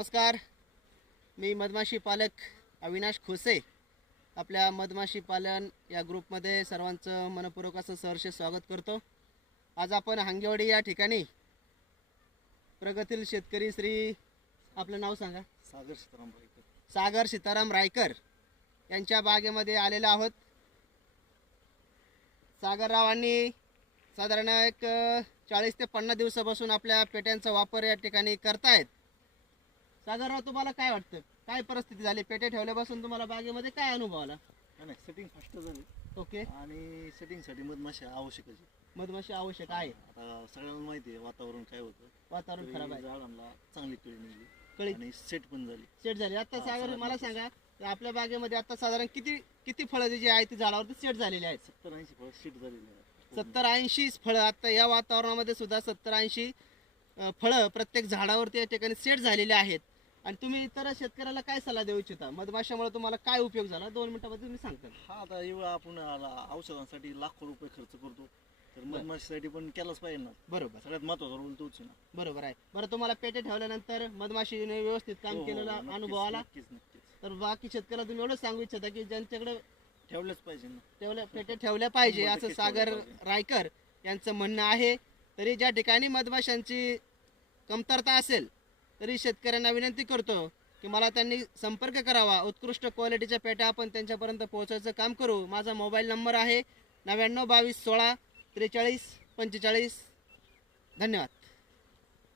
नमस्कार. मी मधमाशी पालक अविनाश खोसे. आपल्या मधमाशी पालन या ग्रुपमध्ये सर्वांचं मनपूर्वक असं सहर्ष स्वागत करतो. आज आपण हांगेवाडी या ठिकाणी प्रगतील शेतकरी श्री आपलं नाव सांगा. सागर सीताराम रायकर. सागर सीताराम रायकर यांच्या बागेमध्ये आलेलो आहोत. सागररावांनी साधारण एक चाळीस ते पन्नास दिवसापासून आपल्या पेट्यांचा वापर या ठिकाणी करतायत. सागरराव तुम्हाला काय वाटतं? काय परिस्थिती झाली? पेटे ठेवल्यापासून तुम्हाला बागेमध्ये काय अनुभव आला? नाही सेटिंग फास्ट झाली. ओके. आणि सेटिंगसाठी मधमाशी आवश्यकच आहे. मधमाशी आवश्यक आहे. आता सगळ्यांना माहिती आहे वातावरण काय होतं. वातावरण खराब आहे. झाडांना चांगली कळी निघली. कळी? आणि सेट पण झाली. सेट झाली. आता हा, सागर सगळ्यात मला. सांगा की आपल्या बागेमध्ये आता साधारण किती किती फळं जी आहे ती झाडावरती सेट झालेली आहेत? सत्तर ऐंशी फळ सीट झालेली आहे सत्तर ऐंशी फळं. आता या वातावरणामध्ये सुद्धा सत्तर ऐंशी फळं प्रत्येक झाडावरती या ठिकाणी सेट झालेले आहेत. आणि तुम्ही इतर शेतकऱ्याला काय सल्ला देऊ इच्छिता? मधमाशामुळे तुम्हाला काय उपयोग झाला? दोन मिनिटांमध्ये तुम्ही सांगता. हा आता एवढा आपण आला- औषधांसाठी लाखो रुपये खर्च करतो. तर मधमाशीसाठी पण केलाच पाहिजे ना. बरोबर. सगळ्यात महत्त्वाचा रोल तोच आहे ना. बरोबर आहे. बरं तुम्हाला पेटे ठेवल्यानंतर मधमाशीने व्यवस्थित हो, काम हो, केलेला नक्कीच, अनुभव आला? नक्कीच नक्कीच. तर बाकी शेतकऱ्याला तुम्ही एवढंच सांगू इच्छिता की ज्यांच्याकडे ठेवलंच पाहिजे ना. ठेवल्या पेटे ठेवल्या पाहिजे शंभर असं टक्के सागर ठेवल्या पाहिजे. रायकर यांचं म्हणणं आहे. तरी ज्या ठिकाणी मधमाशांची कमतरता असेल तरी शेतकऱ्यांना विनंती करतो की मला त्यांनी संपर्क करावा. उत्कृष्ट क्वालिटीच्या पेट्या आपण त्यांच्यापर्यंत पोहोचवायचं काम करू. माझा मोबाईल नंबर आहे नव्याण्णव बावीस सोळा त्रेचाळीस पंचेचाळीस. धन्यवाद.